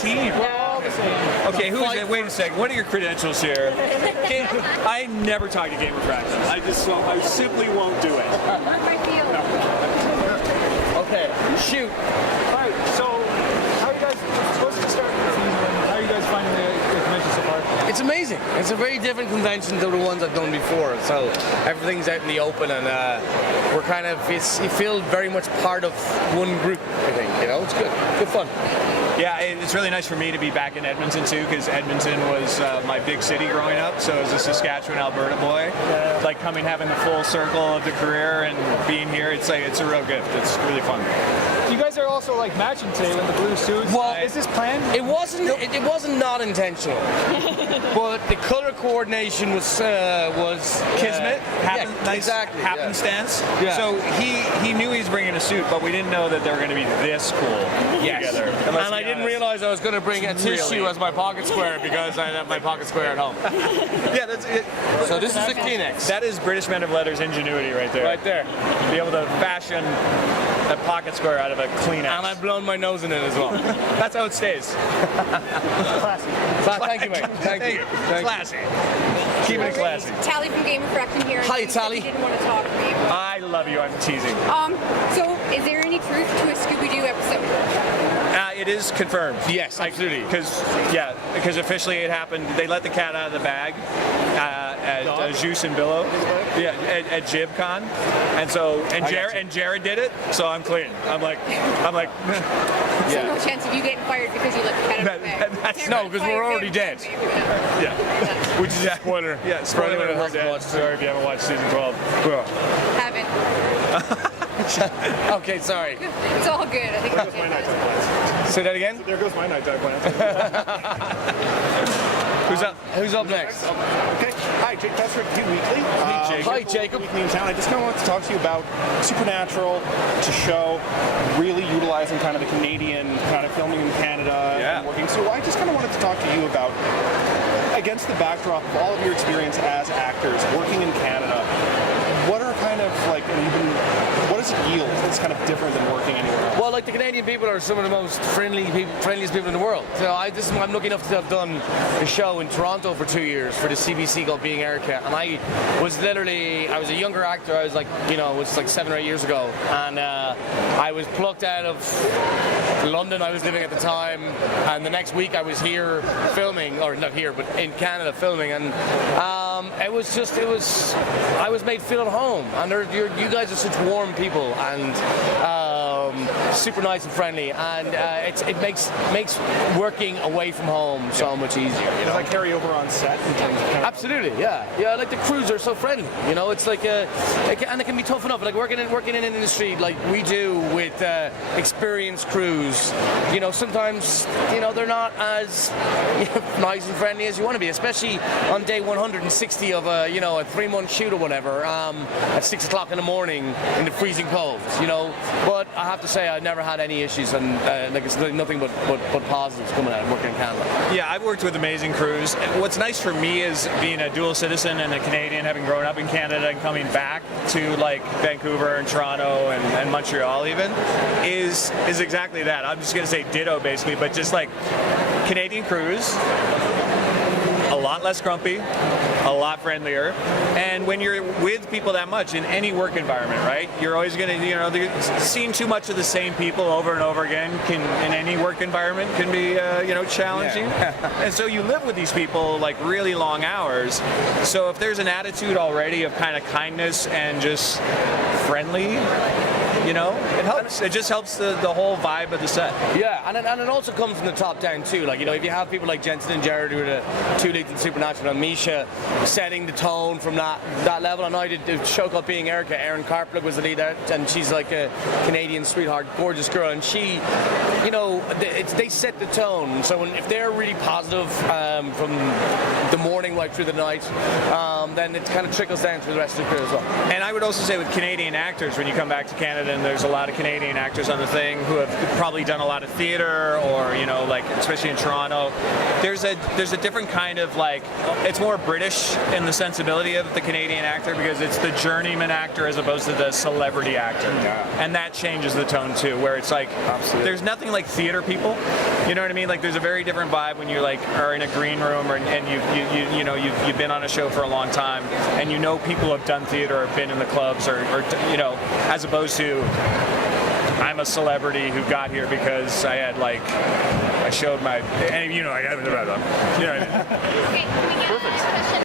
team. Okay, wait a second. What are your credentials here? I never talk to Game-Refraction. I simply won't do it. Okay, shoot. All right, so how are you guys supposed to start the season? How are you guys finding the convention so far? It's amazing. It's a very different convention to the ones I've done before. So everything's out in the open, and we're kind of, you feel very much part of one group, I think. You know, it's good. Good fun. Yeah, it's really nice for me to be back in Edmonton too, because Edmonton was my big city growing up. So as a Saskatchewan, Alberta boy, like having the full circle of the career and being here, it's a real gift. It's really fun. You guys are also like matching today with the blue suits. Well, is this planned? It wasn't. It wasn't not intentional. But the color coordination was kismet. Exactly. Happenstance. Yeah. So he knew he was bringing a suit, but we didn't know that they were going to be this cool together. And I didn't realize I was going to bring a tissue as my pocket square because I have my pocket square at home. Yeah, that's it. So this is a Kleenex. That is British Men of Letters ingenuity right there. Right there. Be able to fashion a pocket square out of a Kleenex. And I've blown my nose in it as well. That's how it stays. Classy. Thank you, mate. Thank you. Classy. Keeping it classy. Tally from Game-Refraction here. Hi, You said Tally. you didn't want to talk to me. I love you. I'm teasing. So is there any truth to a Scooby Doo episode? It is confirmed. Yes, absolutely. Because officially it happened. They let the cat out of the bag at Juice and Billow. Yeah, at JibCon, and Jared did it. So I'm clean. I'm like. So no chance of you getting fired because you let the cat out of the bag. No, because we're already dead. Yeah. Which is a spoiler. Yeah, spoiler For anyone who we're hasn't dead. watched it. Sorry if you haven't watched season 12. Haven't. Okay, sorry. It's all good. I think it's good. Say that again. There goes my nighttime plans. Who's up next? Okay. Hi, Jake Pesrick, View Weekly. Hi, Jacob. Weekly in town. I just kind of wanted to talk to you about Supernatural to show, really utilizing kind of the Canadian kind of filming in Canada and working. So I just kind of wanted to talk to you about, against the backdrop of all of your experience as actors working in Canada, what are kind of like, what does it yield that's kind of different than working anywhere else? Well, like the Canadian people are some of the most friendliest people in the world. So I'm lucky enough to have done a show in Toronto for 2 years for the CBC called Being Erica, and I was a younger actor. I was like, it was like 7 or 8 years ago, and I was plucked out of London. I was living at the time, and the next week I was here filming, or not here, but in Canada filming, and I was made feel at home, and you guys are such warm people, and super nice and friendly, and it makes working away from home so much easier. Does that carry over on set in terms of kind of... Absolutely, yeah. Like the crews are so friendly. It's like and it can be tough enough. Like working in an industry like we do with experienced crews. Sometimes they're not as nice and friendly as you want to be, especially on day 160 of a 3-month shoot or whatever, at 6 o'clock in the morning in the freezing cold. But I have to say I've never had any issues, and it's nothing but positives coming out of working in Canada. Yeah, I've worked with amazing crews. What's nice for me is being a dual citizen and a Canadian, having grown up in Canada and coming back to like Vancouver and Toronto and Montreal even, is exactly that. I'm just going to say ditto basically, but just like Canadian crews, a lot less grumpy, a lot friendlier, and when you're with people that much in any work environment, right, you're always going to, seeing too much of the same people over and over again in any work environment can be, challenging. Yeah. And so you live with these people like really long hours. So if there's an attitude already of kind of kindness and just friendly, it helps. It just helps the whole vibe of the set. Yeah, and it also comes from the top down too. Like, if you have people like Jensen and Jared, who are the two leads in Supernatural, and Misha setting the tone from that level. And I did a show called Being Erica. Erin Carplug was the lead there, and she's like a Canadian sweetheart, gorgeous girl. And she, they set the tone. So if they're really positive from the morning right through the night, then it kind of trickles down to the rest of the crew as well. And I would also say with Canadian actors, when you come back to Canada, and there's a lot of Canadian actors on the thing who have probably done a lot of theater, or like especially in Toronto, there's a different kind of like, it's more British in the sensibility of the Canadian actor because it's the journeyman actor as opposed to the celebrity actor, and that changes the tone too. Where it's like, there's nothing like theater people. You know what I mean? Like there's a very different vibe when you like are in a green room and you've been on a show for a long time and you know people who have done theater or been in the clubs or as opposed to I'm a celebrity who got here because I had like I showed my and I haven't what I mean. Okay, can we get a question?